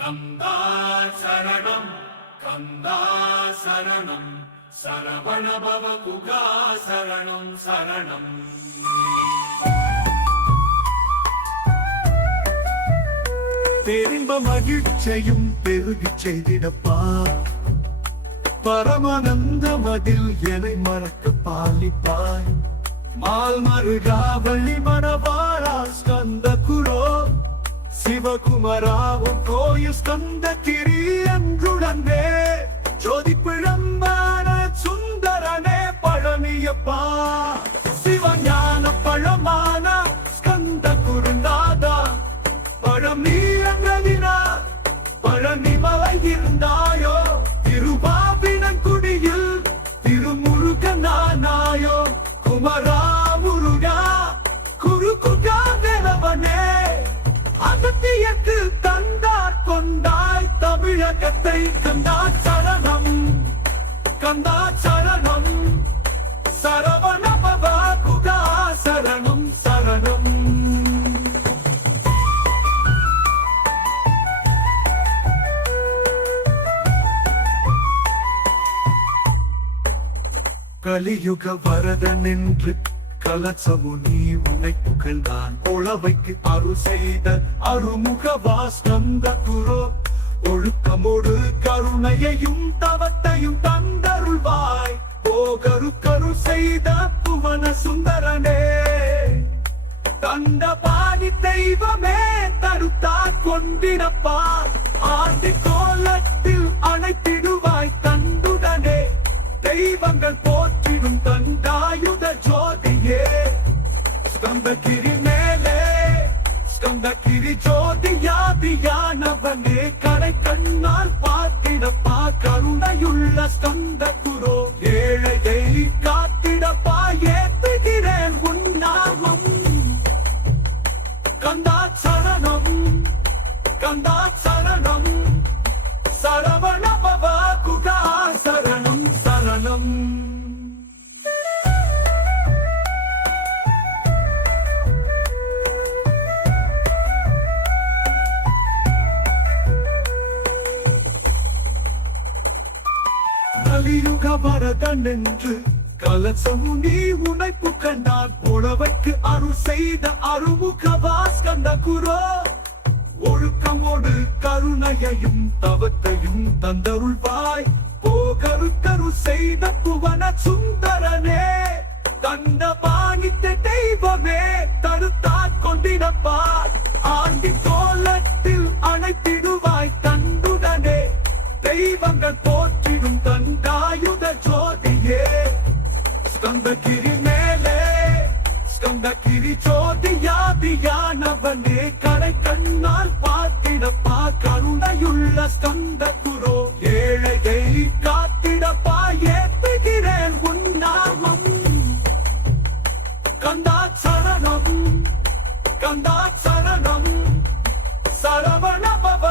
கந்தா சரணம் கந்தா சரணம். சரவண குகா சரணம் சரணம் தெரிம்ப மகிழ்ச்சியும் பெருகி செய்திடப்பா. பரமானந்த மதில் என்னை மறக்க பாலிப்பாய். மால் மருகா வள்ளி மணவாரா ஸ்கந்த குரோ சிவகுமராவும் கோயில் தந்த கிரி என்றுடனே ஜோதி பிழம்பான சுந்தரனே பழனியப்பா. சிவஞான பழமான ஸ்கந்த குருநாதா பழமீ தமிழகத்தை கந்தா சரணம். கந்தா சரணம். சரவண பவா குகா சரணம் சரணம். கலியுக வரதன் என்று கலசமு நீ உன்னை புகழ்ந்தான் உழவைக்கு அருள் செய்த அருமுக வாஸ்கந்த குரோ ஒழுக்கமோடு கருணையையும் தவத்தையும் தந்தருள்வாய். ஓ கரு கரு செய்த புவன சுந்தரனே. தந்த பாணி தெய்வமே தருத்தா கொண்டினப்பா ஆண்டு கோலத்தில் அணைத்திடுவாய் தந்துடனே தெய்வங்கள் போற்றிடும் தந்தாயுத ஜோதியே. ஸ்கந்தகிரி மேலே ஸ்கந்தகிரி ஜோதியாதியானவனே கரை கருணையுள்ள ஸ்கந்த குரோ ஏழையை காத்திடப்பா ஏத்துகிறேன் உன்னாகும் கந்தா சரணம் கந்தா சரணம் சரவண கலியுக வரதன் என்று கலசமு நீ உனைப்பு கண்ணார் புலவைக்கு அருள் செய்த அருமுக வாஸ்கந்த குரோ ஒழுக்கமோடு கருணையையும் தவத்தையும் தந்தருள்வாய். போகரு கரு செய்த புவன சுந்தரனே தந்த ஸ்கந்தகிரி ஜோதியாதியானவனே கடை கண்ணால் பார்த்திடப்பா கருணையுள்ள ஸ்கந்த குரோ ஏழையை காத்திடப்பா ஏற்றுகிறேன் உன்னாமம் கந்தா சரணம் கந்தா சரணம் சரவண பவா